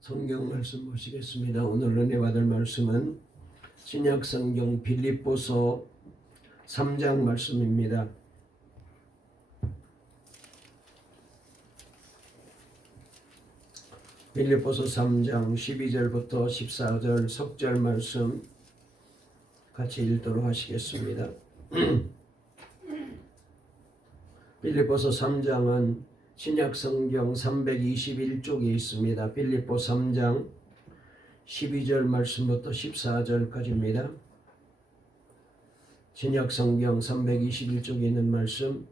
성경 말씀 보시겠습니다. 오늘 은혜 받을 말씀은 신약 성경 빌립보서 3장 말씀입니다. 빌립보서 3장 12절부터 14절 석절 말씀 같이 읽도록 하시겠습니다. 빌립보서 3장은 신약 성경 321쪽에 있습니다. 빌립보 3장 12절 말씀부터 14절까지입니다. 신약 성경 321쪽에 있는 말씀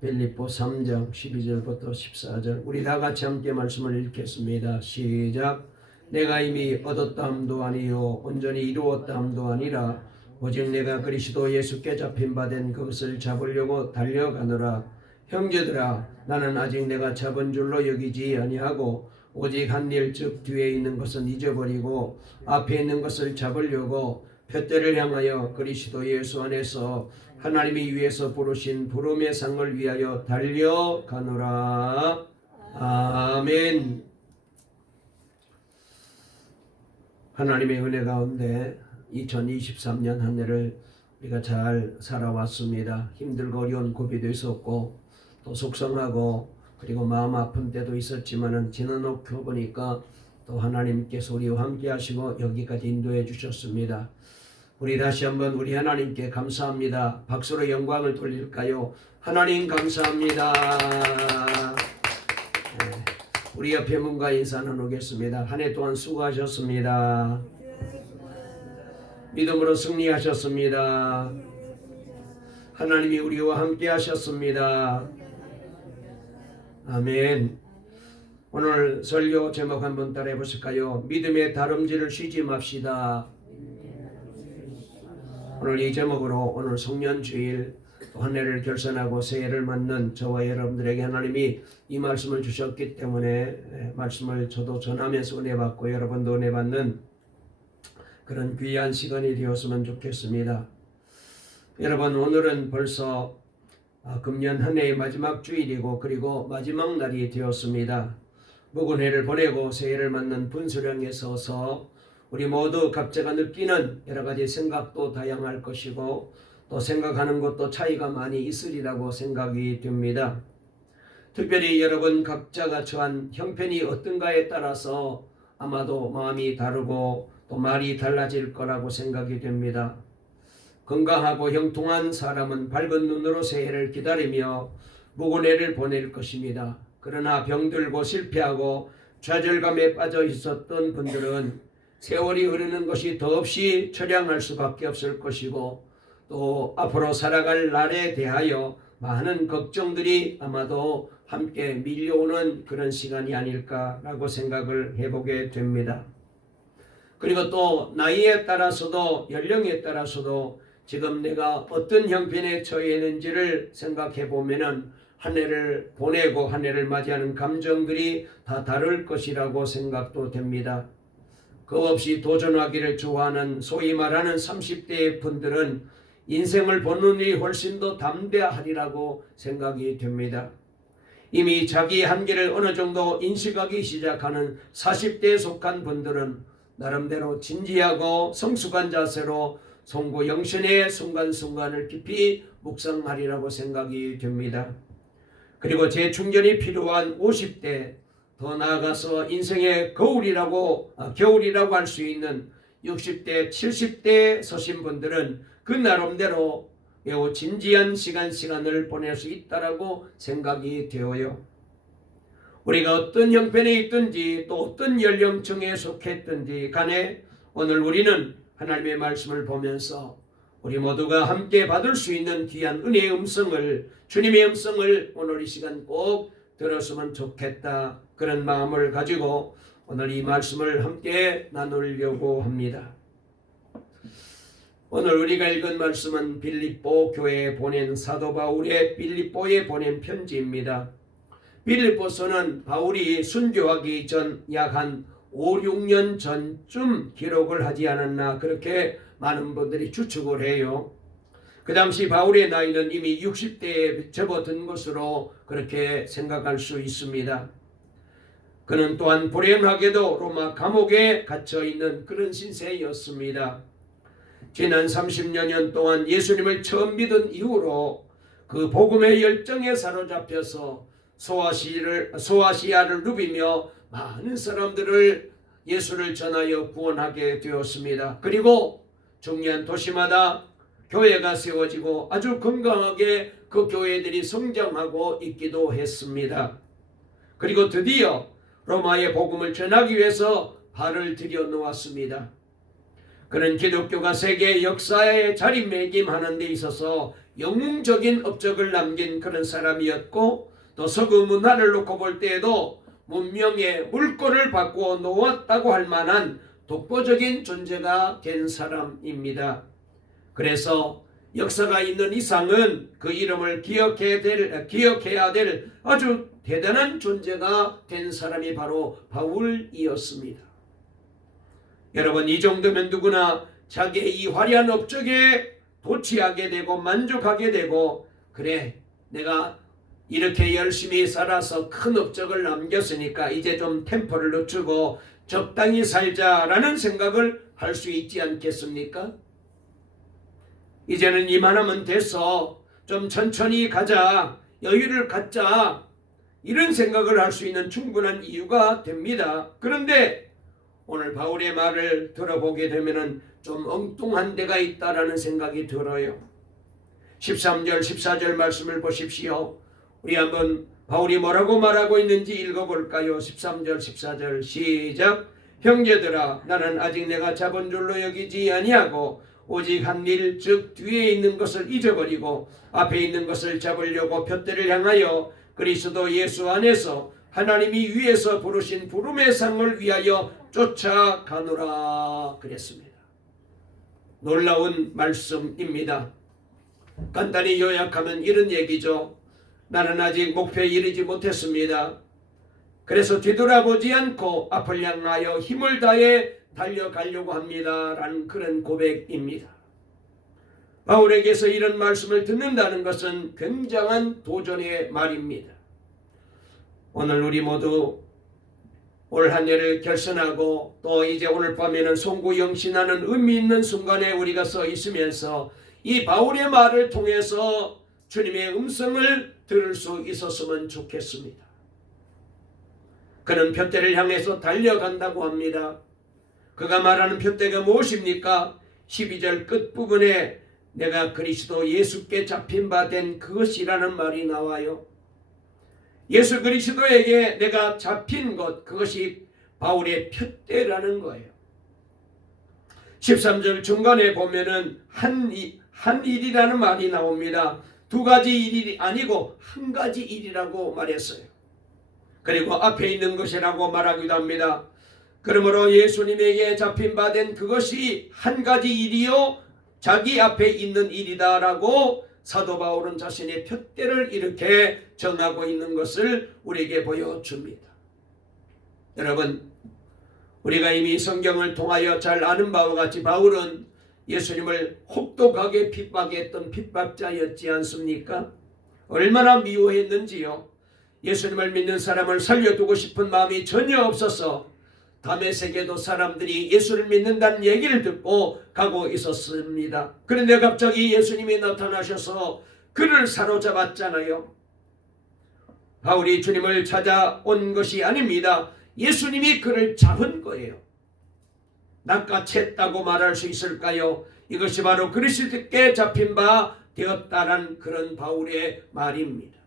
빌립보 3장 12절부터 14절 우리 다 같이 함께 말씀을 읽겠습니다. 시작. 내가 이미 얻었다 함도 아니요 온전히 이루었다 함도 아니라 오직 내가 그리스도 예수께 잡힌 바 된 그것을 잡으려고 달려가노라. 형제들아, 나는 아직 내가 잡은 줄로 여기지 아니하고 오직 한 일 즉 뒤에 있는 것은 잊어버리고 앞에 있는 것을 잡으려고 푯대를 향하여 그리스도 예수 안에서 하나님이 위에서 부르신 부름의 상을 위하여 달려가노라. 아멘. 하나님의 은혜 가운데 2023년 한 해를 우리가 잘 살아왔습니다. 힘들고 어려운 고비도 있었고 또 속상하고 그리고 마음 아픈 때도 있었지만은 지나놓고 보니까 또 하나님께서 우리와 함께 하시고 여기까지 인도해 주셨습니다. 우리 다시 한번 우리 하나님께 감사합니다. 박수로 영광을 돌릴까요? 하나님 감사합니다. 우리 옆에 분과 인사 나누겠습니다. 한 해 동안 수고하셨습니다. 믿음으로 승리하셨습니다. 하나님이 우리와 함께 하셨습니다. 아멘. 오늘 설교 제목 한번 따라해 보실까요? 믿음의 다름질을 쉬지 맙시다. 오늘 이 제목으로 오늘 송년주일 한 해를 결산하고 새해를 맞는 저와 여러분들에게 하나님이 이 말씀을 주셨기 때문에 말씀을 저도 전하면서 은혜 받고 여러분도 은혜 받는 그런 귀한 시간이 되었으면 좋겠습니다. 여러분, 오늘은 벌써 금년 한 해의 마지막 주일이고 그리고 마지막 날이 되었습니다. 묵은 해를 보내고 새해를 맞는 분수령에 서서 우리 모두 각자가 느끼는 여러 가지 생각도 다양할 것이고 또 생각하는 것도 차이가 많이 있으리라고 생각이 됩니다. 특별히 여러분 각자가 처한 형편이 어떤가에 따라서 아마도 마음이 다르고 또 말이 달라질 거라고 생각이 됩니다. 건강하고 형통한 사람은 밝은 눈으로 새해를 기다리며 묵은 해를 보낼 것입니다. 그러나 병들고 실패하고 좌절감에 빠져 있었던 분들은 세월이 흐르는 것이 더없이 처량할 수밖에 없을 것이고 또 앞으로 살아갈 날에 대하여 많은 걱정들이 아마도 함께 밀려오는 그런 시간이 아닐까라고 생각을 해보게 됩니다. 그리고 또 나이에 따라서도 연령에 따라서도 지금 내가 어떤 형편에 처해 있는지를 생각해 보면은 한 해를 보내고 한 해를 맞이하는 감정들이 다 다를 것이라고 생각도 됩니다. 그 없이 도전하기를 좋아하는 소위 말하는 30대의 분들은 인생을 보는 일이 훨씬 더 담대하리라고 생각이 됩니다. 이미 자기 한계를 어느 정도 인식하기 시작하는 40대에 속한 분들은 나름대로 진지하고 성숙한 자세로 송구 영신의 순간순간을 깊이 묵상하리라고 생각이 됩니다. 그리고 재충전이 필요한 50대, 더 나아가서 인생의 겨울이라고 할 수 있는 60대, 70대에 서신 분들은 그 나름대로 매우 진지한 시간을 보낼 수 있다라고 생각이 되어요. 우리가 어떤 형편에 있든지 또 어떤 연령층에 속했든지 간에 오늘 우리는 하나님의 말씀을 보면서 우리 모두가 함께 받을 수 있는 귀한 은혜의 음성을, 주님의 음성을 오늘 이 시간 꼭 들었으면 좋겠다, 그런 마음을 가지고 오늘 이 말씀을 함께 나누려고 합니다. 오늘 우리가 읽은 말씀은 빌립보 교회에 보낸 사도 바울의 빌립보에 보낸 편지입니다. 빌립보서는 바울이 순교하기 전 약 한 5, 6년 전쯤 기록을 하지 않았나 그렇게 많은 분들이 추측을 해요. 그 당시 바울의 나이는 이미 60대에 접어든 것으로 그렇게 생각할 수 있습니다. 그는 또한 불행하게도 로마 감옥에 갇혀 있는 그런 신세였습니다. 지난 30여 년 동안 예수님을 처음 믿은 이후로 그 복음의 열정에 사로잡혀서 소아시아를 누비며 많은 사람들을 예수를 전하여 구원하게 되었습니다. 그리고 중요한 도시마다 교회가 세워지고 아주 건강하게 그 교회들이 성장하고 있기도 했습니다. 그리고 드디어 로마의 복음을 전하기 위해서 발을 들여놓았습니다. 그는 기독교가 세계 역사에 자리매김하는 데 있어서 영웅적인 업적을 남긴 그런 사람이었고, 또 서구 문화를 놓고 볼 때에도 문명의 물꼬를 바꾸어 놓았다고 할 만한 독보적인 존재가 된 사람입니다. 그래서 역사가 있는 이상은 그 이름을 기억해야 될 아주 대단한 존재가 된 사람이 바로 바울이었습니다. 여러분, 이 정도면 누구나 자기의 이 화려한 업적에 도취하게 되고 만족하게 되고, 그래, 내가 이렇게 열심히 살아서 큰 업적을 남겼으니까 이제 좀 템포를 늦추고 적당히 살자라는 생각을 할 수 있지 않겠습니까? 이제는 이만하면 됐어, 좀 천천히 가자, 여유를 갖자, 이런 생각을 할 수 있는 충분한 이유가 됩니다. 그런데 오늘 바울의 말을 들어보게 되면 좀 엉뚱한 데가 있다라는 생각이 들어요. 13절 14절 말씀을 보십시오. 우리 한번 바울이 뭐라고 말하고 있는지 읽어볼까요? 13절 14절 시작. 형제들아, 나는 아직 내가 잡은 줄로 여기지 아니하고 오직 한 일, 즉 뒤에 있는 것을 잊어버리고 앞에 있는 것을 잡으려고 푯대를 향하여 그리스도 예수 안에서 하나님이 위에서 부르신 부름의 상을 위하여 쫓아가노라 그랬습니다. 놀라운 말씀입니다. 간단히 요약하면 이런 얘기죠. 나는 아직 목표에 이르지 못했습니다. 그래서 뒤돌아보지 않고 앞을 향하여 힘을 다해 달려가려고 합니다. 라는 그런 고백입니다. 바울에게서 이런 말씀을 듣는다는 것은 굉장한 도전의 말입니다. 오늘 우리 모두 올 한 해를 결선하고 또 이제 오늘 밤에는 송구영신하는 의미 있는 순간에 우리가 서 있으면서 이 바울의 말을 통해서 주님의 음성을 들을 수 있었으면 좋겠습니다. 그는 푯대를 향해서 달려간다고 합니다. 그가 말하는 푯대가 무엇입니까? 12절 끝부분에 내가 그리스도 예수께 잡힌 바 된 그것이라는 말이 나와요. 예수 그리스도에게 내가 잡힌 것, 그것이 바울의 푯대라는 거예요. 13절 중간에 보면은 한 일이라는 말이 나옵니다. 두 가지 일이 아니고 한 가지 일이라고 말했어요. 그리고 앞에 있는 것이라고 말하기도 합니다. 그러므로 예수님에게 잡힌 바 된 그것이 한 가지 일이요 자기 앞에 있는 일이다라고 사도 바울은 자신의 푯대를 이렇게 정하고 있는 것을 우리에게 보여줍니다. 여러분, 우리가 이미 성경을 통하여 잘 아는 바와 같이 바울은 예수님을 혹독하게 핍박했던 핍박자였지 않습니까? 얼마나 미워했는지요. 예수님을 믿는 사람을 살려두고 싶은 마음이 전혀 없어서 다메섹에도 사람들이 예수를 믿는다는 얘기를 듣고 가고 있었습니다. 그런데 갑자기 예수님이 나타나셔서 그를 사로잡았잖아요. 바울이 주님을 찾아온 것이 아닙니다. 예수님이 그를 잡은 거예요. 낚아챘다고 말할 수 있을까요? 이것이 바로 그리스도께 잡힌 바 되었다는 그런 바울의 말입니다.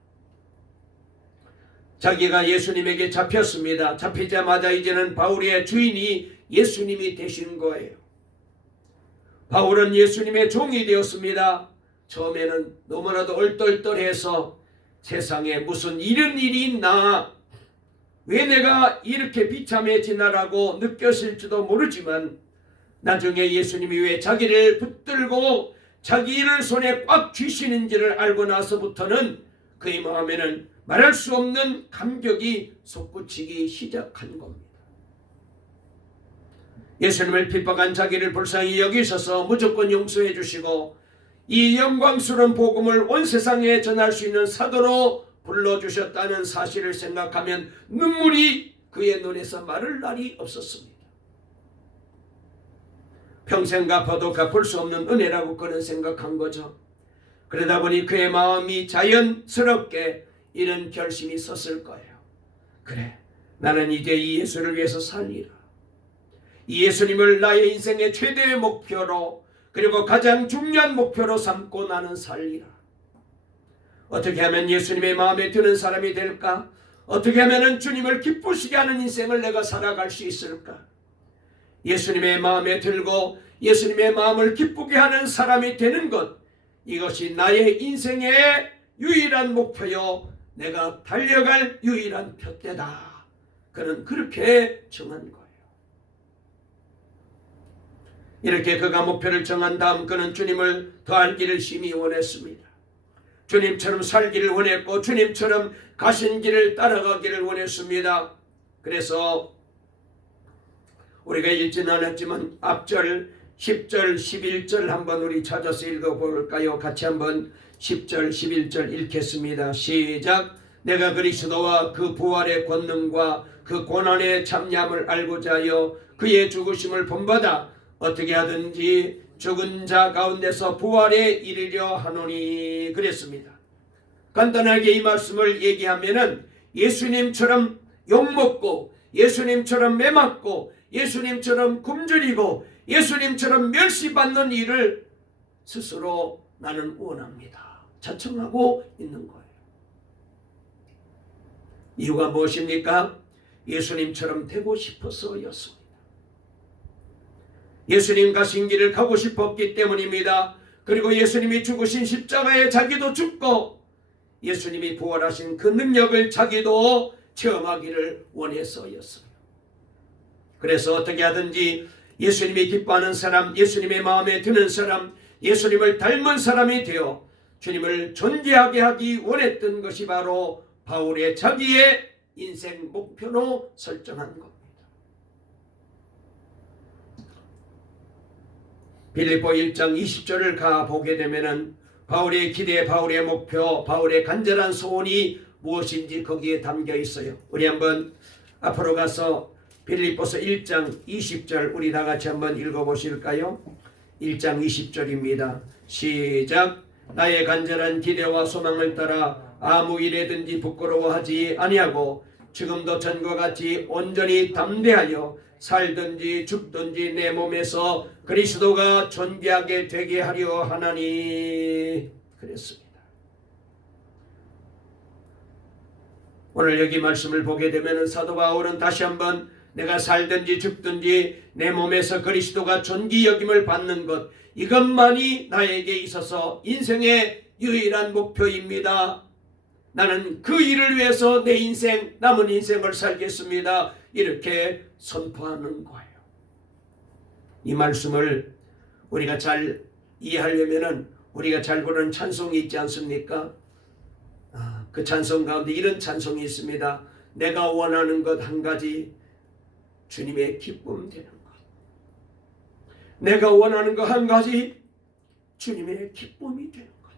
자기가 예수님에게 잡혔습니다. 잡히자마자 이제는 바울의 주인이 예수님이 되신 거예요. 바울은 예수님의 종이 되었습니다. 처음에는 너무나도 얼떨떨해서 세상에 무슨 이런 일이 있나, 왜 내가 이렇게 비참해지나라고 느꼈을지도 모르지만 나중에 예수님이 왜 자기를 붙들고 자기를 손에 꽉 쥐시는지를 알고 나서부터는 그의 마음에는 말할 수 없는 감격이 솟구치기 시작한 겁니다. 예수님을 핍박한 자기를 불쌍히 여기셔서 무조건 용서해 주시고 이 영광스러운 복음을 온 세상에 전할 수 있는 사도로 불러주셨다는 사실을 생각하면 눈물이 그의 눈에서 마를 날이 없었습니다. 평생 갚아도 갚을 수 없는 은혜라고 그는 생각한 거죠. 그러다 보니 그의 마음이 자연스럽게 이런 결심이 섰을 거예요. 그래, 나는 이제 이 예수를 위해서 살리라. 이 예수님을 나의 인생의 최대의 목표로, 그리고 가장 중요한 목표로 삼고 나는 살리라. 어떻게 하면 예수님의 마음에 드는 사람이 될까? 어떻게 하면 주님을 기쁘시게 하는 인생을 내가 살아갈 수 있을까? 예수님의 마음에 들고 예수님의 마음을 기쁘게 하는 사람이 되는 것, 이것이 나의 인생의 유일한 목표요, 내가 달려갈 유일한 표대다. 그는 그렇게 정한 거예요. 이렇게 그가 목표를 정한 다음 그는 주님을 더 알기를 심히 원했습니다. 주님처럼 살기를 원했고 주님처럼 가신 길을 따라가기를 원했습니다. 그래서 우리가 읽지는 않았지만 앞절 10절 11절 한번 우리 찾아서 읽어볼까요? 같이 한번 10절 11절 읽겠습니다. 시작. 내가 그리스도와 그 부활의 권능과 그 고난의 참념을 알고자 하여 그의 죽으심을 본받아 어떻게 하든지 죽은 자 가운데서 부활에 이르려 하노니 그랬습니다. 간단하게 이 말씀을 얘기하면은 예수님처럼 욕먹고 예수님처럼 매맞고 예수님처럼 굶주리고 예수님처럼 멸시받는 일을 스스로 나는 원합니다. 자청하고 있는 거예요. 이유가 무엇입니까? 예수님처럼 되고 싶어서였습니다. 예수님 가신 길을 가고 싶었기 때문입니다. 그리고 예수님이 죽으신 십자가에 자기도 죽고 예수님이 부활하신 그 능력을 자기도 체험하기를 원해서였어요. 그래서 어떻게 하든지 예수님이 기뻐하는 사람, 예수님의 마음에 드는 사람, 예수님을 닮은 사람이 되어 주님을 존귀하게 하기 원했던 것이 바로 바울의 자기의 인생 목표로 설정한 겁니다. 빌립보 1장 20절을 가보게 되면은 바울의 기대, 바울의 목표, 바울의 간절한 소원이 무엇인지 거기에 담겨 있어요. 우리 한번 앞으로 가서 빌립보서 1장 20절 우리 다 같이 한번 읽어보실까요? 1장 20절입니다. 시작. 나의 간절한 기대와 소망을 따라 아무 일에든지 부끄러워하지 아니하고 지금도 전과 같이 온전히 담대하여 살든지 죽든지 내 몸에서 그리스도가 존귀하게 되게 하려 하나니 그랬습니다. 오늘 여기 말씀을 보게 되면 사도 바울은 다시 한번 내가 살든지 죽든지 내 몸에서 그리스도가 존귀 여김을 받는 것, 이것만이 나에게 있어서 인생의 유일한 목표입니다. 나는 그 일을 위해서 내 인생, 남은 인생을 살겠습니다. 이렇게 선포하는 거예요. 이 말씀을 우리가 잘 이해하려면 우리가 잘 부르는 찬송이 있지 않습니까? 그 찬송 가운데 이런 찬송이 있습니다. 내가 원하는 것 한 가지, 주님의 기쁨 되는 것. 내가 원하는 것 한 가지, 주님의 기쁨이 되는 것.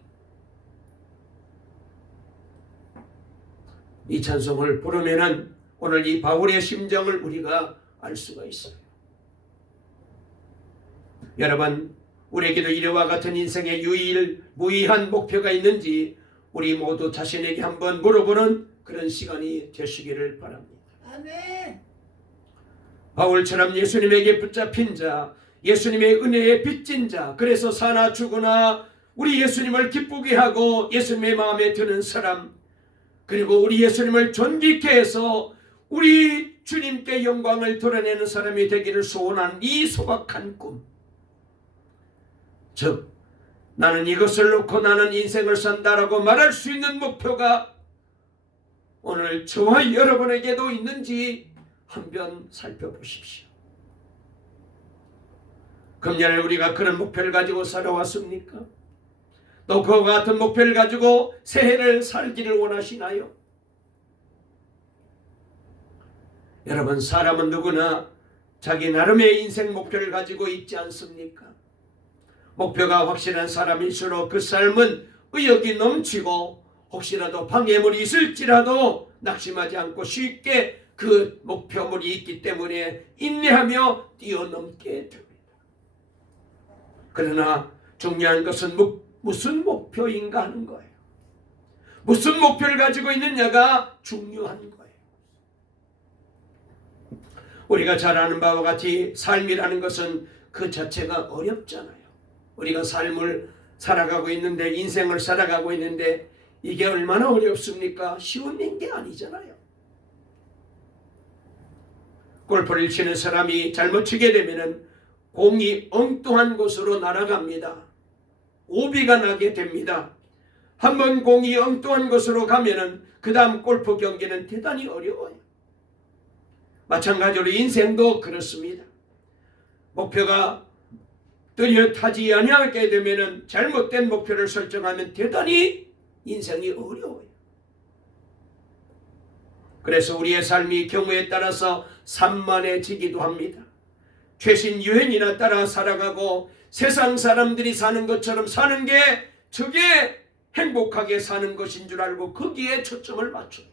이 찬송을 부르면은 오늘 이 바울의 심정을 우리가 알 수가 있어요. 여러분, 우리에게도 이와 같은 인생의 무의한 목표가 있는지 우리 모두 자신에게 한번 물어보는 그런 시간이 되시기를 바랍니다. 아멘. 바울처럼 예수님에게 붙잡힌 자, 예수님의 은혜에 빚진 자, 그래서 사나 죽으나 우리 예수님을 기쁘게 하고 예수님의 마음에 드는 사람, 그리고 우리 예수님을 존귀케 해서 우리 주님께 영광을 드러내는 사람이 되기를 소원하는 이 소박한 꿈, 즉 나는 이것을 놓고 나는 인생을 산다라고 말할 수 있는 목표가 오늘 저와 여러분에게도 있는지 한번 살펴보십시오. 금년에 우리가 그런 목표를 가지고 살아왔습니까? 또 그와 같은 목표를 가지고 새해를 살기를 원하시나요? 여러분, 사람은 누구나 자기 나름의 인생 목표를 가지고 있지 않습니까? 목표가 확실한 사람일수록 그 삶은 의욕이 넘치고 혹시라도 방해물이 있을지라도 낙심하지 않고 쉽게 그 목표물이 있기 때문에 인내하며 뛰어넘게 됩니다. 그러나 중요한 것은 무슨 목표인가 하는 거예요. 무슨 목표를 가지고 있느냐가 중요한 거예요. 우리가 잘 아는 바와 같이 삶이라는 것은 그 자체가 어렵잖아요. 우리가 삶을 살아가고 있는데, 인생을 살아가고 있는데 이게 얼마나 어렵습니까? 쉬운 게 아니잖아요. 골프를 치는 사람이 잘못 치게 되면 공이 엉뚱한 곳으로 날아갑니다. 오비가 나게 됩니다. 한번 공이 엉뚱한 곳으로 가면은 그 다음 골프 경기는 대단히 어려워요. 마찬가지로 인생도 그렇습니다. 목표가 뚜렷하지 아니하게 되면은 잘못된 목표를 설정하면 대단히 인생이 어려워요. 그래서 우리의 삶이 경우에 따라서 산만해지기도 합니다. 최신 유행이나 따라 살아가고 세상 사람들이 사는 것처럼 사는 게 저게 행복하게 사는 것인 줄 알고 거기에 초점을 맞춰요.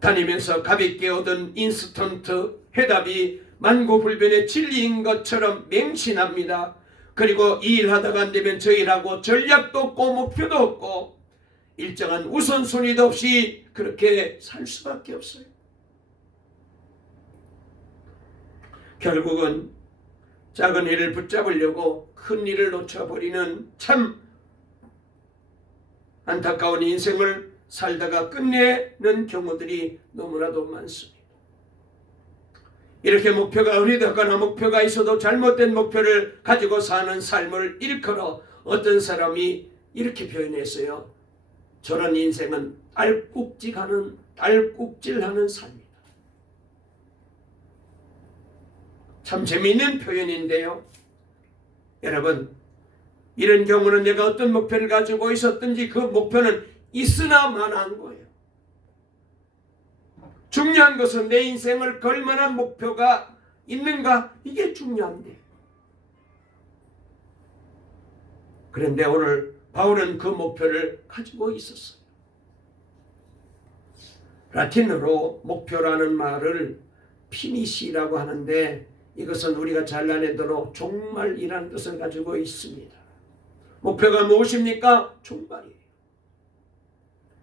다니면서 가볍게 얻은 인스턴트 해답이 만고불변의 진리인 것처럼 맹신합니다. 그리고 이 일 하다가 안 되면 저 일하고 전략도 없고 목표도 없고 일정한 우선순위도 없이 그렇게 살 수밖에 없어요. 결국은 작은 일을 붙잡으려고 큰 일을 놓쳐버리는 참 안타까운 인생을 살다가 끝내는 경우들이 너무나도 많습니다. 이렇게 목표가 어리다거나 목표가 있어도 잘못된 목표를 가지고 사는 삶을 일컬어 어떤 사람이 이렇게 표현했어요. 저런 인생은 딸꾹질하는 삶이다. 참 재미있는 표현인데요. 여러분, 이런 경우는 내가 어떤 목표를 가지고 있었든지 그 목표는 있으나 마나한 거예요. 중요한 것은 내 인생을 걸 만한 목표가 있는가? 이게 중요한데. 그런데 오늘 바울은 그 목표를 가지고 있었어요. 라틴어로 목표라는 말을 피니시라고 하는데 이것은 우리가 잘라내도록 종말이라는 뜻을 가지고 있습니다. 목표가 무엇입니까? 종말이에요.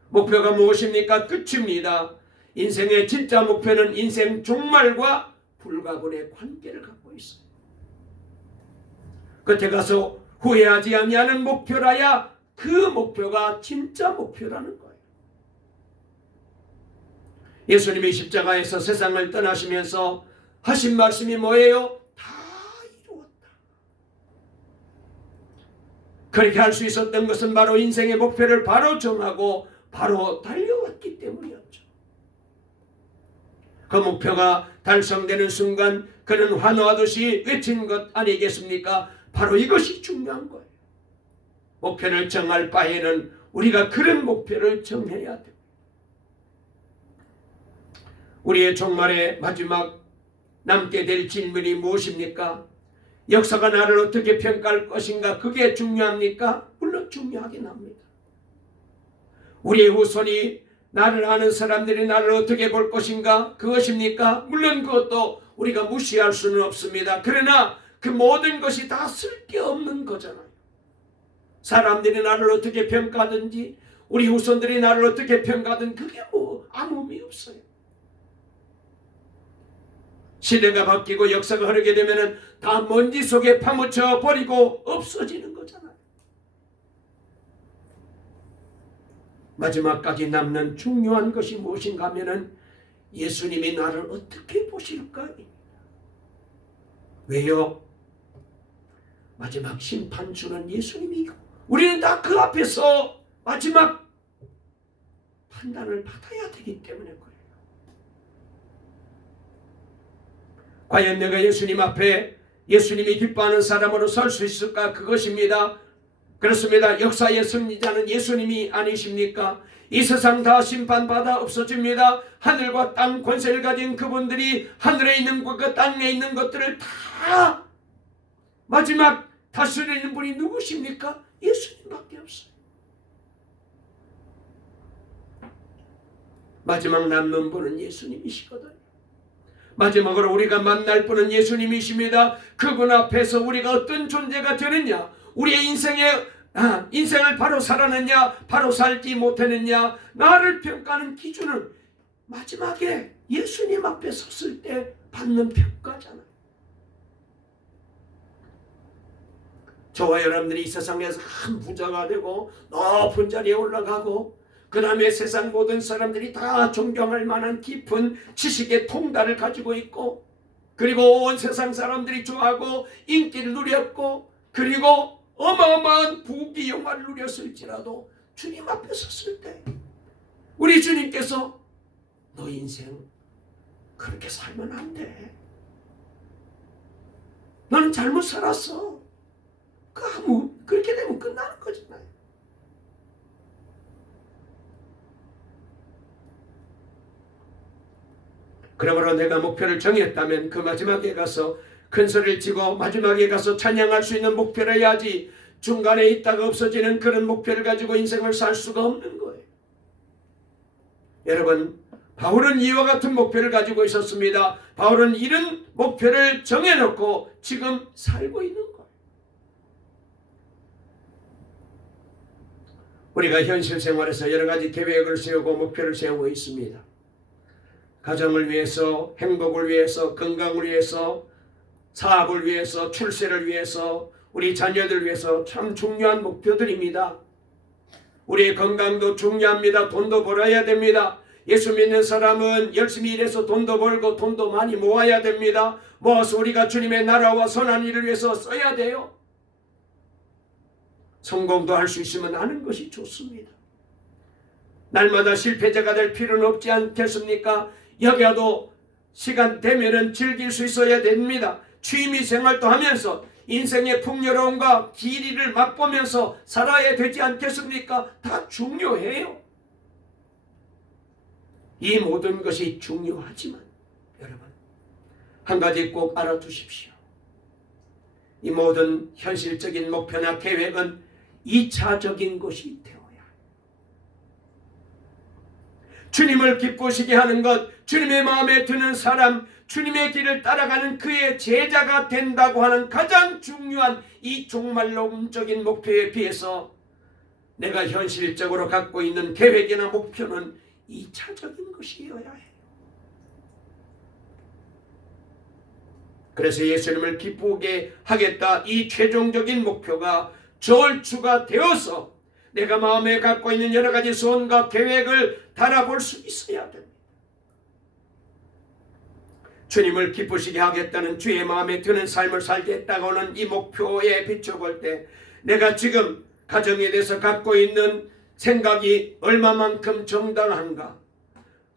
목표가 무엇입니까? 끝입니다. 인생의 진짜 목표는 인생 종말과 불가분의 관계를 갖고 있어요. 끝에 가서 후회하지 아니하는 목표라야 그 목표가 진짜 목표라는 거예요. 예수님이 십자가에서 세상을 떠나시면서 하신 말씀이 뭐예요? 다 이루었다. 그렇게 할 수 있었던 것은 바로 인생의 목표를 바로 정하고 바로 달려왔기 때문이었죠. 그 목표가 달성되는 순간 그는 환호하듯이 외친 것 아니겠습니까? 바로 이것이 중요한 거예요. 목표를 정할 바에는 우리가 그런 목표를 정해야 돼요. 우리의 종말의 마지막 남게 될 질문이 무엇입니까? 역사가 나를 어떻게 평가할 것인가? 그게 중요합니까? 물론 중요하긴 합니다. 우리의 후손이 나를 아는 사람들이 나를 어떻게 볼 것인가? 그것입니까? 물론 그것도 우리가 무시할 수는 없습니다. 그러나 그 모든 것이 다 쓸데없는 거잖아요. 사람들이 나를 어떻게 평가하든지 우리 후손들이 나를 어떻게 평가하든 그게 뭐 아무 의미 없어요. 시대가 바뀌고 역사가 흐르게 되면 다 먼지 속에 파묻혀 버리고 없어지는 거잖아요. 마지막까지 남는 중요한 것이 무엇인가 하면은 예수님이 나를 어떻게 보실까? 왜요? 마지막 심판주는 예수님이고 우리는 다 그 앞에서 마지막 판단을 받아야 되기 때문에 그래요. 과연 내가 예수님 앞에 예수님이 기뻐하는 사람으로 설 수 있을까? 그것입니다. 그렇습니다. 역사의 승리자는 예수님이 아니십니까? 이 세상 다 심판받아 없어집니다. 하늘과 땅 권세를 가진 그분들이 하늘에 있는 것과 땅에 있는 것들을 다 마지막 다스리는 분이 누구십니까? 예수님밖에 없어요. 마지막 남는 분은 예수님이시거든요. 마지막으로 우리가 만날 분은 예수님이십니다. 그분 앞에서 우리가 어떤 존재가 되느냐, 우리의 인생을 바로 살았느냐, 바로 살지 못했느냐, 나를 평가하는 기준은 마지막에 예수님 앞에 섰을 때 받는 평가잖아요. 저와 여러분들이 이 세상에서 큰 부자가 되고 높은 자리에 올라가고 그 다음에 세상 모든 사람들이 다 존경할 만한 깊은 지식의 통달을 가지고 있고, 그리고 온 세상 사람들이 좋아하고 인기를 누렸고, 그리고 어마어마한 부귀 영화를 누렸을지라도 주님 앞에 섰을 때 우리 주님께서 너 인생 그렇게 살면 안 돼. 너는 잘못 살았어. 그렇게 되면 끝나는 거잖아요. 그러므로 내가 목표를 정했다면 그 마지막에 가서 큰 소리를 치고 마지막에 가서 찬양할 수 있는 목표를 해야지, 중간에 있다가 없어지는 그런 목표를 가지고 인생을 살 수가 없는 거예요. 여러분, 바울은 이와 같은 목표를 가지고 있었습니다. 바울은 이런 목표를 정해놓고 지금 살고 있는 거예요. 우리가 현실 생활에서 여러 가지 계획을 세우고 목표를 세우고 있습니다. 가정을 위해서, 행복을 위해서, 건강을 위해서, 사업을 위해서, 출세를 위해서, 우리 자녀들 위해서 참 중요한 목표들입니다. 우리의 건강도 중요합니다. 돈도 벌어야 됩니다. 예수 믿는 사람은 열심히 일해서 돈도 벌고 돈도 많이 모아야 됩니다. 모아서 우리가 주님의 나라와 선한 일을 위해서 써야 돼요. 성공도 할 수 있으면 하는 것이 좋습니다. 날마다 실패자가 될 필요는 없지 않겠습니까? 여기라도 시간 되면은 즐길 수 있어야 됩니다. 취미 생활도 하면서 인생의 풍요로움과 길이를 맛보면서 살아야 되지 않겠습니까? 다 중요해요. 이 모든 것이 중요하지만 여러분, 한 가지 꼭 알아두십시오. 이 모든 현실적인 목표나 계획은 2차적인 것이 되어야 해요. 주님을 기쁘시게 하는 것, 주님의 마음에 드는 사람, 주님의 길을 따라가는 그의 제자가 된다고 하는 가장 중요한 이 종말론적인 목표에 비해서 내가 현실적으로 갖고 있는 계획이나 목표는 2차적인 것이어야 해요. 그래서 예수님을 기쁘게 하겠다, 이 최종적인 목표가 저울추가 되어서 내가 마음에 갖고 있는 여러 가지 소원과 계획을 달아볼 수 있어야 됩니다. 주님을 기쁘시게 하겠다는 주의 마음에 드는 삶을 살겠다고 하는 이 목표에 비춰볼 때 내가 지금 가정에 대해서 갖고 있는 생각이 얼마만큼 정당한가,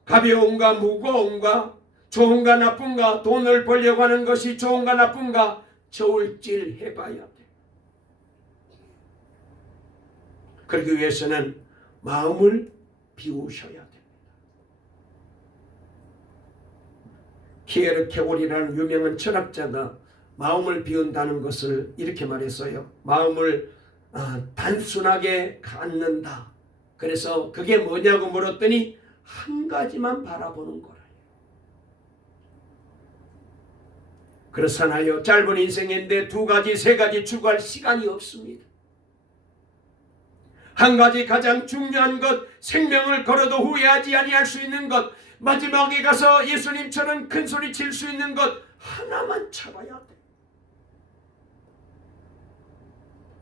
가벼운가 무거운가, 좋은가 나쁜가, 돈을 벌려고 하는 것이 좋은가 나쁜가 저울질 해봐야 돼. 그러기 위해서는 마음을 비우셔야 됩니다. 키에르케올이라는 유명한 철학자가 마음을 비운다는 것을 이렇게 말했어요. 마음을 단순하게 갖는다. 그래서 그게 뭐냐고 물었더니 한 가지만 바라보는 거라. 그렇잖아요. 짧은 인생인데 2가지, 3가지 추구할 시간이 없습니다. 한 가지 가장 중요한 것, 생명을 걸어도 후회하지 아니할 수 있는 것, 마지막에 가서 예수님처럼 큰 소리 칠 수 있는 것 하나만 잡아야 돼.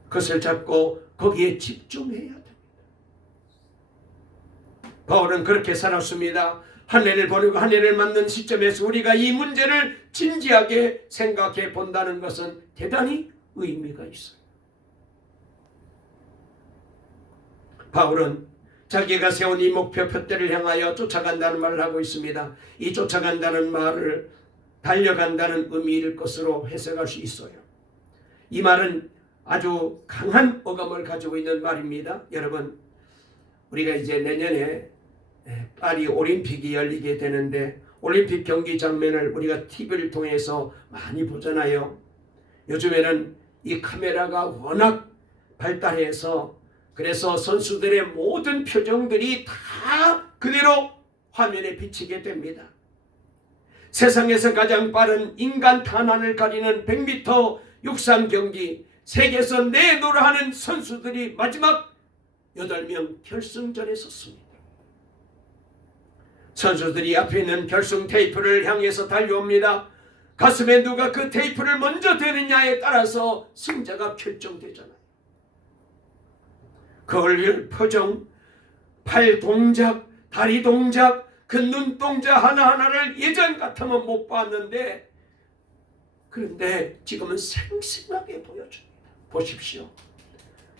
그것을 잡고 거기에 집중해야 됩니다. 바울은 그렇게 살았습니다. 한 해를 보내고 한 해를 맞는 시점에서 우리가 이 문제를 진지하게 생각해 본다는 것은 대단히 의미가 있어요. 바울은 자기가 세운 이 목표 표대를 향하여 쫓아간다는 말을 하고 있습니다. 이 쫓아간다는 말을 달려간다는 의미일 것으로 해석할 수 있어요. 이 말은 아주 강한 어감을 가지고 있는 말입니다. 여러분, 우리가 이제 내년에 파리 올림픽이 열리게 되는데 올림픽 경기 장면을 우리가 TV를 통해서 많이 보잖아요. 요즘에는 이 카메라가 워낙 발달해서 그래서 선수들의 모든 표정들이 다 그대로 화면에 비치게 됩니다. 세상에서 가장 빠른 인간 탄환을 가리는 100m 육상 경기, 세계에서 내노라 하는 선수들이 마지막 8명 결승전에 섰습니다. 선수들이 앞에 있는 결승 테이프를 향해서 달려옵니다. 가슴에 누가 그 테이프를 먼저 대느냐에 따라서 승자가 결정되잖아요. 그 얼굴 표정, 팔 동작, 다리 동작, 그 눈동자 하나하나를 예전 같으면 못 봤는데, 그런데 지금은 생생하게 보여줍니다. 보십시오.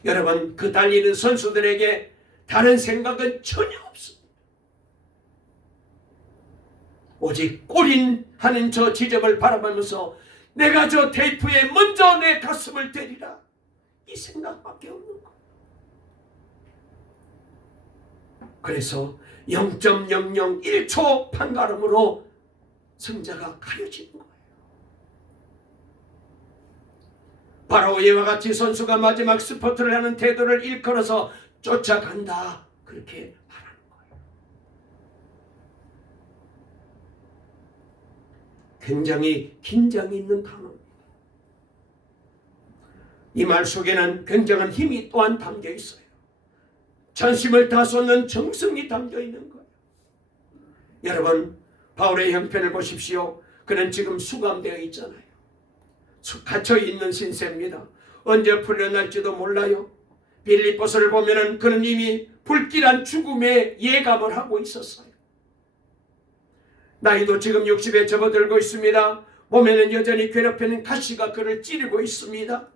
여러분, 그 달리는 선수들에게 다른 생각은 전혀 없습니다. 오직 골인하는 저 지점을 바라보면서 내가 저 테이프에 먼저 내 가슴을 대리라, 이 생각밖에 없는 거예요. 그래서 0.001초 판가름으로 승자가 가려지는 거예요. 바로 이와 같이 선수가 마지막 스퍼트를 하는 태도를 일컬어서 쫓아간다, 그렇게 말하는 거예요. 굉장히 긴장이 있는 단어입니다. 이 말 속에는 굉장한 힘이 또한 담겨 있어요. 전심을 다 쏟는 정성이 담겨 있는 거예요. 여러분, 바울의 형편을 보십시오. 그는 지금 수감되어 있잖아요. 갇혀 있는 신세입니다. 언제 풀려날지도 몰라요. 빌립보서를 보면은 그는 이미 불길한 죽음의 예감을 하고 있었어요. 나이도 지금 60에 접어들고 있습니다. 몸에는 여전히 괴롭히는 가시가 그를 찌르고 있습니다.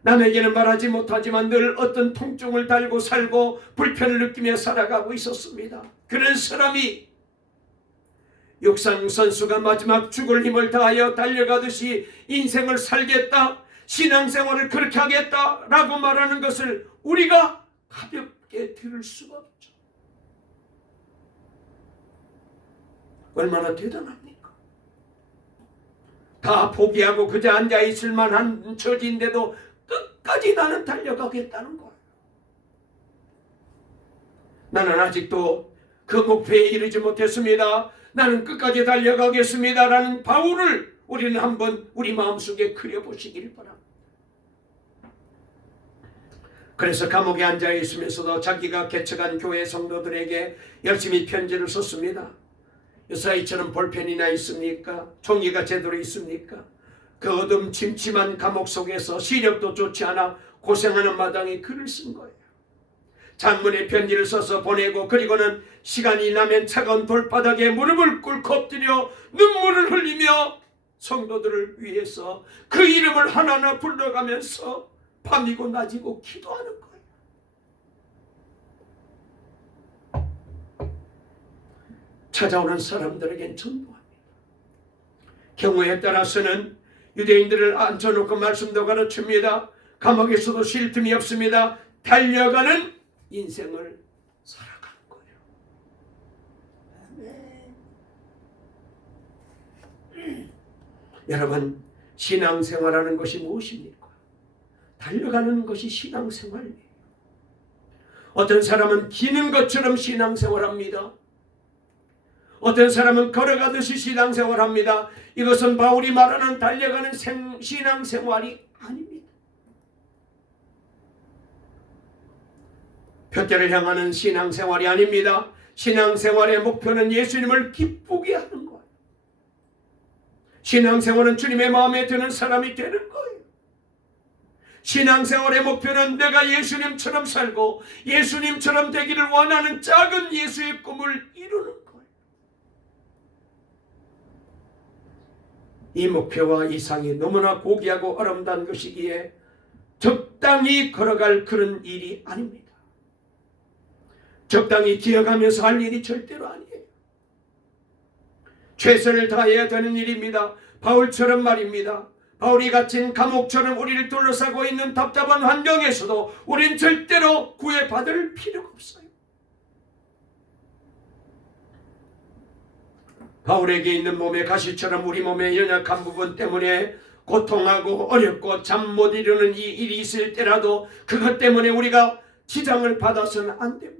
남에게는 말하지 못하지만 늘 어떤 통증을 달고 살고 불편을 느끼며 살아가고 있었습니다. 그런 사람이 육상 선수가 마지막 죽을 힘을 다하여 달려가듯이 인생을 살겠다, 신앙생활을 그렇게 하겠다라고 말하는 것을 우리가 가볍게 들을 수가 없죠. 얼마나 대단합니까? 다 포기하고 그저 앉아있을 만한 처지인데도 끝까지 나는 달려가겠다는 거예요. 나는 아직도 그 목표에 이르지 못했습니다. 나는 끝까지 달려가겠습니다라는 바울을 우리는 한번 우리 마음속에 그려보시길 바랍니다. 그래서 감옥에 앉아 있으면서도 자기가 개척한 교회 성도들에게 열심히 편지를 썼습니다. 요사이처럼 볼펜이나 있습니까? 종이가 제대로 있습니까? 그 어둠 침침한 감옥 속에서 시력도 좋지 않아 고생하는 마당에 글을 쓴 거예요. 장문의 편지를 써서 보내고, 그리고는 시간이 나면 차가운 돌바닥에 무릎을 꿇고 엎드려 눈물을 흘리며 성도들을 위해서 그 이름을 하나하나 불러가면서 밤이고 낮이고 기도하는 거예요. 찾아오는 사람들에겐 전도합니다. 경우에 따라서는 유대인들을 앉혀놓고 말씀도 가르칩니다. 감옥에서도 쉴 틈이 없습니다. 달려가는 인생을 살아가는 거예요. 여러분, 신앙생활하는 것이 무엇입니까? 달려가는 것이 신앙생활이에요. 어떤 사람은 기는 것처럼 신앙생활합니다. 어떤 사람은 걸어가듯이 신앙생활합니다. 이것은 바울이 말하는 달려가는 신앙생활이 아닙니다. 표대를 향하는 신앙생활이 아닙니다. 신앙생활의 목표는 예수님을 기쁘게 하는 거예요. 신앙생활은 주님의 마음에 드는 사람이 되는 거예요. 신앙생활의 목표는 내가 예수님처럼 살고 예수님처럼 되기를 원하는 작은 예수의 꿈을 이루는 거예요. 이 목표와 이상이 너무나 고귀하고 아름다운 것이기에 적당히 걸어갈 그런 일이 아닙니다. 적당히 기어가면서 할 일이 절대로 아니에요. 최선을 다해야 되는 일입니다. 바울처럼 말입니다. 바울이 갇힌 감옥처럼 우리를 둘러싸고 있는 답답한 환경에서도 우린 절대로 구애받을 필요가 없어요. 바울에게 있는 몸의 가시처럼 우리 몸의 연약한 부분 때문에 고통하고 어렵고 잠 못 이루는 이 일이 있을 때라도 그것 때문에 우리가 지장을 받아서는 안 됩니다.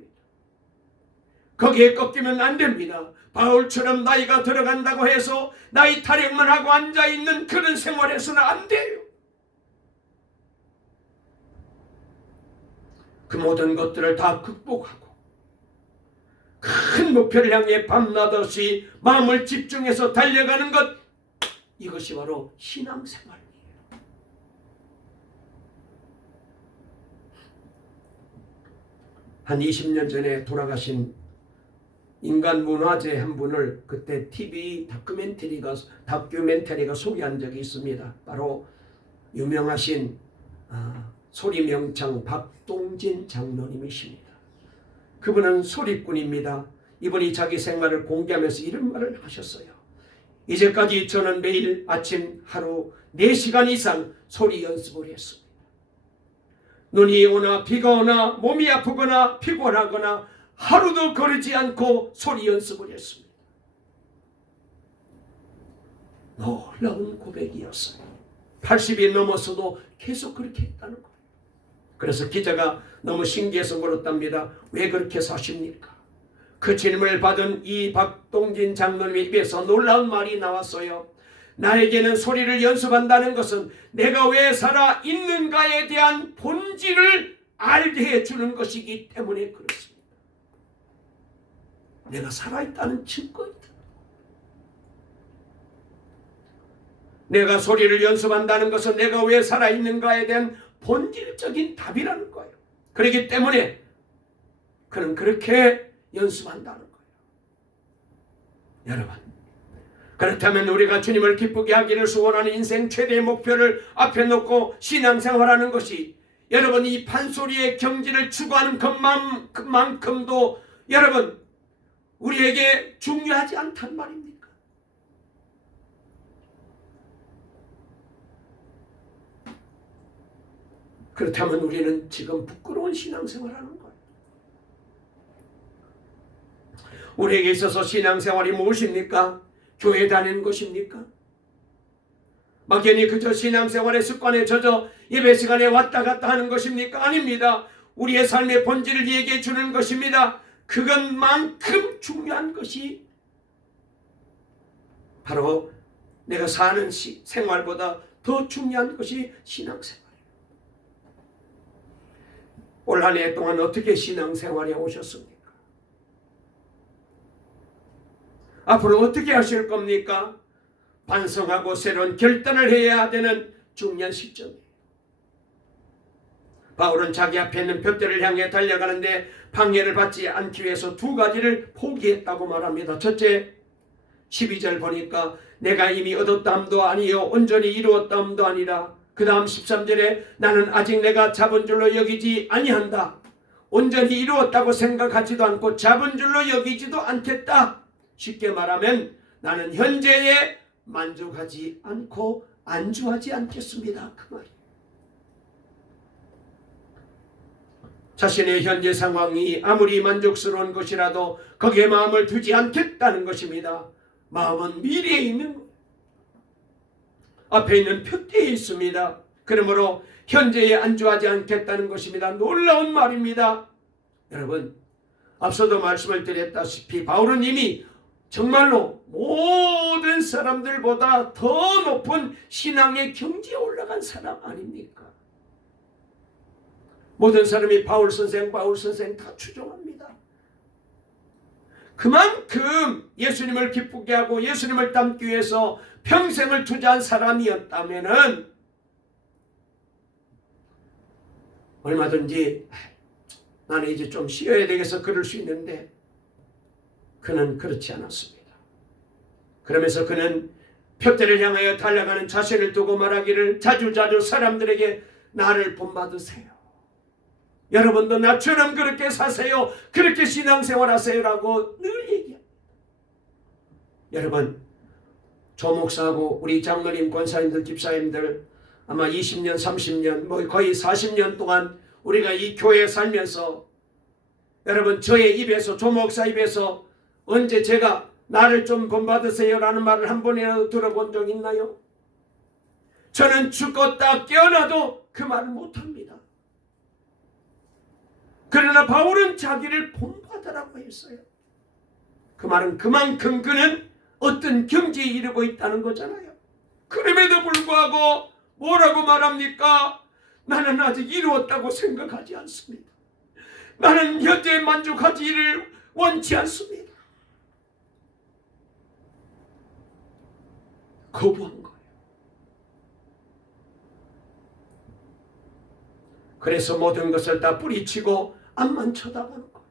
거기에 꺾이면 안 됩니다. 바울처럼 나이가 들어간다고 해서 나이 타령만 하고 앉아있는 그런 생활에서는 안 돼요. 그 모든 것들을 다 극복하고 큰 목표를 향해 밤낮 없이 마음을 집중해서 달려가는 것, 이것이 바로 신앙생활이에요. 한 20년 전에 돌아가신 인간 문화재 한 분을 그때 TV 다큐멘터리가 소개한 적이 있습니다. 바로 유명하신 소리명창 박동진 장로님이십니다. 그분은 소리꾼입니다. 이분이 자기 생활을 공개하면서 이런 말을 하셨어요. 이제까지 저는 매일 아침 하루 4시간 이상 소리 연습을 했습니다. 눈이 오나 비가 오나 몸이 아프거나 피곤하거나 하루도 거르지 않고 소리 연습을 했습니다. 놀라운 고백이었어요. 80이 넘어서도 계속 그렇게 했다는 거예요. 그래서 기자가 너무 신기해서 물었답니다. 왜 그렇게 사십니까? 그 질문을 받은 이 박동진 장로님의 입에서 놀라운 말이 나왔어요. 나에게는 소리를 연습한다는 것은 내가 왜 살아 있는가에 대한 본질을 알게 해주는 것이기 때문에 그렇습니다. 내가 살아있다는 증거이다. 내가 소리를 연습한다는 것은 내가 왜 살아있는가에 대한 본질적인 답이라는 거예요. 그렇기 때문에 그는 그렇게 연습한다는 거예요. 여러분, 그렇다면 우리가 주님을 기쁘게 하기를 소원하는 인생 최대의 목표를 앞에 놓고 신앙생활하는 것이 여러분 이 판소리의 경지를 추구하는 것만큼도 여러분 우리에게 중요하지 않단 말입니까? 그렇다면 우리는 지금 부끄러운 신앙생활하는 거예요. 우리에게 있어서 신앙생활이 무엇입니까? 교회 다니는 것입니까? 막연히 그저 신앙생활의 습관에 젖어 예배 시간에 왔다 갔다 하는 것입니까? 아닙니다. 우리의 삶의 본질을 얘기해 주는 것입니다. 그것만큼 중요한 것이 바로 내가 사는 생활보다 더 중요한 것이 신앙생활이에요. 올 한 해 동안 어떻게 신앙생활에 오셨습니까? 앞으로 어떻게 하실 겁니까? 반성하고 새로운 결단을 해야 되는 중요한 시점이에요. 바울은 자기 앞에 있는 둯대를 향해 달려가는데 방해를 받지 않기 위해서 2가지를 포기했다고 말합니다. 첫째, 12절 보니까 내가 이미 얻었다함도 아니요 온전히 이루었다함도 아니라, 그 다음 13절에 나는 아직 내가 잡은 줄로 여기지 아니한다. 온전히 이루었다고 생각하지도 않고 잡은 줄로 여기지도 않겠다. 쉽게 말하면 나는 현재에 만족하지 않고 안주하지 않겠습니다. 그 말이에요. 자신의 현재 상황이 아무리 만족스러운 것이라도 거기에 마음을 두지 않겠다는 것입니다. 마음은 미래에 있는 거예요. 앞에 있는 푯대에 있습니다. 그러므로 현재에 안주하지 않겠다는 것입니다. 놀라운 말입니다. 여러분, 앞서도 말씀을 드렸다시피 바울은 이미 정말로 모든 사람들보다 더 높은 신앙의 경지에 올라간 사람 아닙니까? 모든 사람이 바울 선생 다 추종합니다. 그만큼 예수님을 기쁘게 하고 예수님을 닮기 위해서 평생을 투자한 사람이었다면은 얼마든지 나는 이제 좀 쉬어야 되겠어 그럴 수 있는데 그는 그렇지 않았습니다. 그러면서 그는 푯대를 향하여 달려가는 자신을 두고 말하기를 자주자주 사람들에게 나를 본받으세요. 여러분도 나처럼 그렇게 사세요. 그렇게 신앙생활하세요 라고 늘 얘기합니다. 여러분, 조 목사하고 우리 장로님, 권사님들, 집사님들 아마 20년, 30년, 거의 40년 동안 우리가 이 교회에 살면서 여러분 저의 입에서, 조 목사 입에서 언제 제가 나를 좀 본받으세요 라는 말을 한 번이라도 들어본 적 있나요? 저는 죽었다 깨어나도 그 말을 못합니다. 그러나 바울은 자기를 본받으라고 했어요. 그 말은 그만큼 그는 어떤 경지에 이르고 있다는 거잖아요. 그럼에도 불구하고 뭐라고 말합니까? 나는 아직 이루었다고 생각하지 않습니다. 나는 현재에 만족하지를 원치 않습니다. 거부한 거예요. 그래서 모든 것을 다 뿌리치고 앞만 쳐다보는 거예요.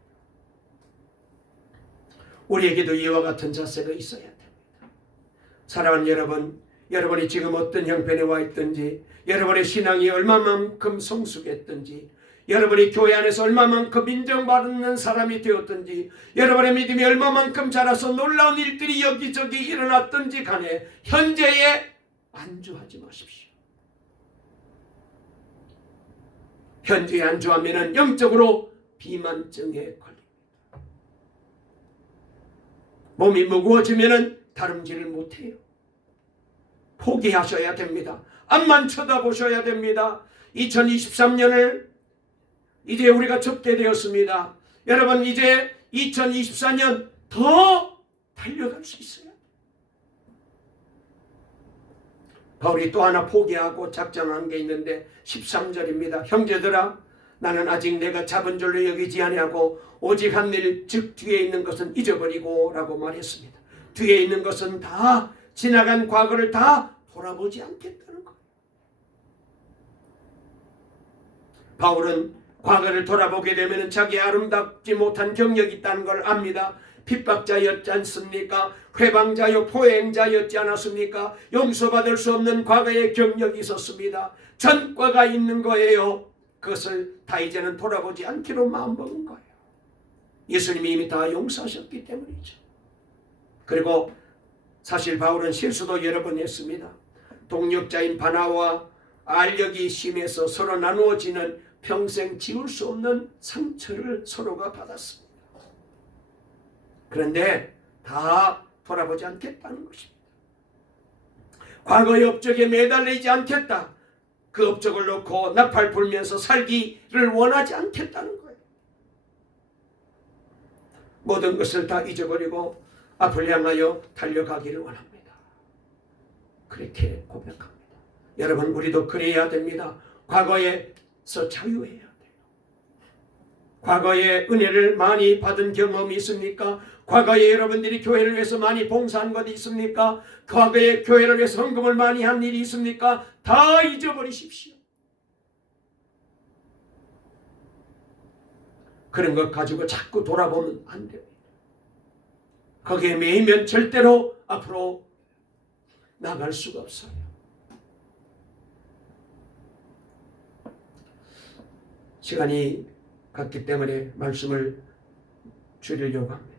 우리에게도 이와 같은 자세가 있어야 됩니다. 사랑하는 여러분, 여러분이 지금 어떤 형편에 와 있든지, 여러분의 신앙이 얼마만큼 성숙했든지, 여러분이 교회 안에서 얼마만큼 인정받는 사람이 되었든지, 여러분의 믿음이 얼마만큼 자라서 놀라운 일들이 여기저기 일어났든지 간에 현재에 안주하지 마십시오. 현재에 안주하면 영적으로 비만증에 걸립니다. 몸이 무거워지면 다름질을 못해요. 포기하셔야 됩니다. 앞만 쳐다보셔야 됩니다. 2023년을 이제 우리가 접게 되었습니다. 여러분, 이제 2024년 더 달려갈 수 있어요. 바울이 또 하나 포기하고 작정한 게 있는데 13절입니다. 형제들아, 나는 아직 내가 잡은 줄로 여기지 아니하고 오직 한 일, 즉 뒤에 있는 것은 잊어버리고 라고 말했습니다. 뒤에 있는 것은 다 지나간 과거를 다 돌아보지 않겠다는 거예요. 바울은 과거를 돌아보게 되면 자기 아름답지 못한 경력이 있다는 걸 압니다. 핍박자였지 않습니까? 회방자요 포행자였지 않았습니까? 용서받을 수 없는 과거의 경력이 있었습니다. 전과가 있는 거예요. 그것을 다 이제는 돌아보지 않기로 마음먹은 거예요. 예수님이 이미 다 용서하셨기 때문이죠. 그리고 사실 바울은 실수도 여러 번 했습니다. 동력자인 바나와 알력이 심해서 서로 나누어지는 평생 지울 수 없는 상처를 서로가 받았습니다. 그런데 다 돌아보지 않겠다는 것입니다. 과거의 업적에 매달리지 않겠다. 그 업적을 놓고 나팔 불면서 살기를 원하지 않겠다는 거예요. 모든 것을 다 잊어버리고 앞을 향하여 달려가기를 원합니다. 그렇게 고백합니다. 여러분, 우리도 그래야 됩니다. 과거에서 자유해야 돼요. 과거에 은혜를 많이 받은 경험이 있습니까? 과거에 여러분들이 교회를 위해서 많이 봉사한 것이 있습니까? 과거에 교회를 위해서 헌금을 많이 한 일이 있습니까? 다 잊어버리십시오. 그런 것 가지고 자꾸 돌아보면 안 됩니다. 거기에 매이면 절대로 앞으로 나갈 수가 없어요. 시간이 갔기 때문에 말씀을 줄이려고 합니다.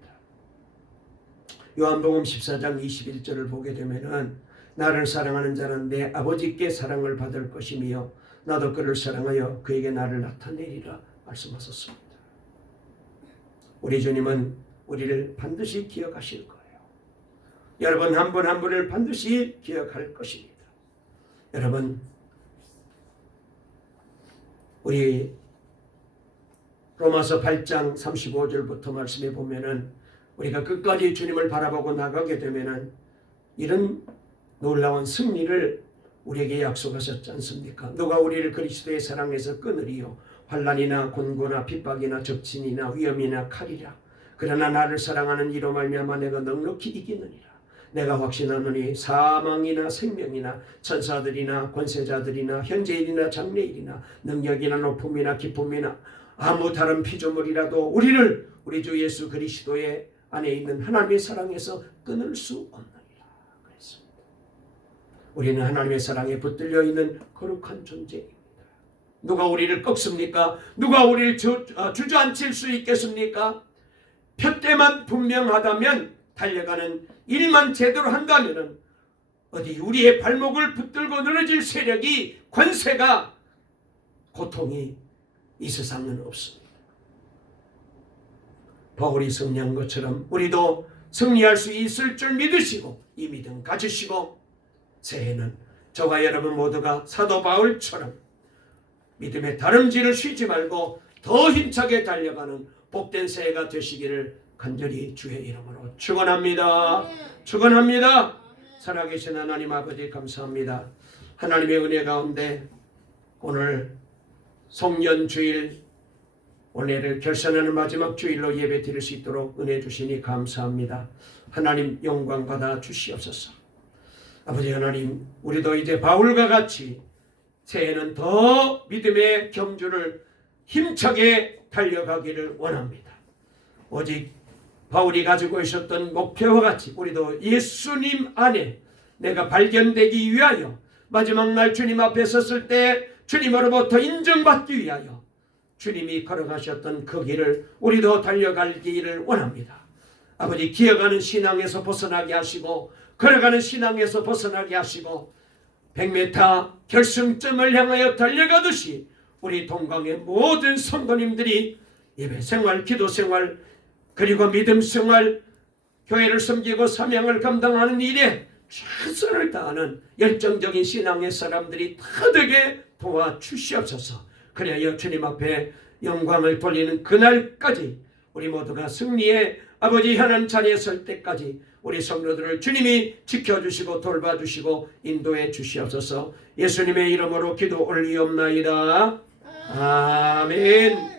요한복음 14장 21절을 보게 되면은 나를 사랑하는 자는 내 아버지께 사랑을 받을 것이며 나도 그를 사랑하여 그에게 나를 나타내리라 말씀하셨습니다. 우리 주님은 우리를 반드시 기억하실 거예요. 여러분 한 분 한 분을 반드시 기억할 것입니다. 여러분, 우리 로마서 8장 35절부터 말씀해 보면은 우리가 끝까지 주님을 바라보고 나가게 되면은 이런 놀라운 승리를 우리에게 약속하셨지 않습니까? 누가 우리를 그리스도의 사랑에서 끊으리요? 환난이나 곤고나 핍박이나 적진이나 위험이나 칼이라. 그러나 나를 사랑하는 이로 말미암아 내가 넉넉히 이기느니라. 내가 확신하노니 사망이나 생명이나 천사들이나 권세자들이나 현재일이나 장래일이나 능력이나 높음이나 기쁨이나 아무 다른 피조물이라도 우리를 우리 주 예수 그리스도의 안에 있는 하나님의 사랑에서 끊을 수 없느니라 그랬습니다. 우리는 하나님의 사랑에 붙들려 있는 거룩한 존재입니다. 누가 우리를 꺾습니까? 누가 우리를 주저앉힐 수 있겠습니까? 표대만 분명하다면, 달려가는 일만 제대로 한다면 어디 우리의 발목을 붙들고 늘어질 세력이, 권세가, 고통이 이 세상은 없습니다. 바울이 승리한 것처럼 우리도 승리할 수 있을 줄 믿으시고 이 믿음 가지시고 새해는 저와 여러분 모두가 사도 바울처럼 믿음의 다름질을 쉬지 말고 더 힘차게 달려가는 복된 새해가 되시기를 간절히 주의 이름으로 축원합니다. 축원합니다. 살아계신 하나님 아버지 감사합니다. 하나님의 은혜 가운데 오늘 송년주일 올해를 결산하는 마지막 주일로 예배 드릴 수 있도록 은혜 주시니 감사합니다. 하나님 영광 받아 주시옵소서. 아버지 하나님, 우리도 이제 바울과 같이 새해는 더 믿음의 경주를 힘차게 달려가기를 원합니다. 오직 바울이 가지고 있었던 목표와 같이 우리도 예수님 안에 내가 발견되기 위하여 마지막 날 주님 앞에 섰을 때 주님으로부터 인정받기 위하여 주님이 걸어가셨던 그 길을 우리도 달려가기를 원합니다. 아버지, 기어가는 신앙에서 벗어나게 하시고 걸어가는 신앙에서 벗어나게 하시고 100m 결승점을 향하여 달려가듯이 우리 동강의 모든 성도님들이 예배생활, 기도생활, 그리고 믿음생활, 교회를 섬기고 사명을 감당하는 일에 최선을 다하는 열정적인 신앙의 사람들이 다 되게 도와주시옵소서. 그래야 주님 앞에 영광을 돌리는 그날까지 우리 모두가 승리의 아버지 하나님 자리에 설 때까지 우리 성도들을 주님이 지켜주시고 돌봐주시고 인도해 주시옵소서. 예수님의 이름으로 기도 올리옵나이다. 아멘.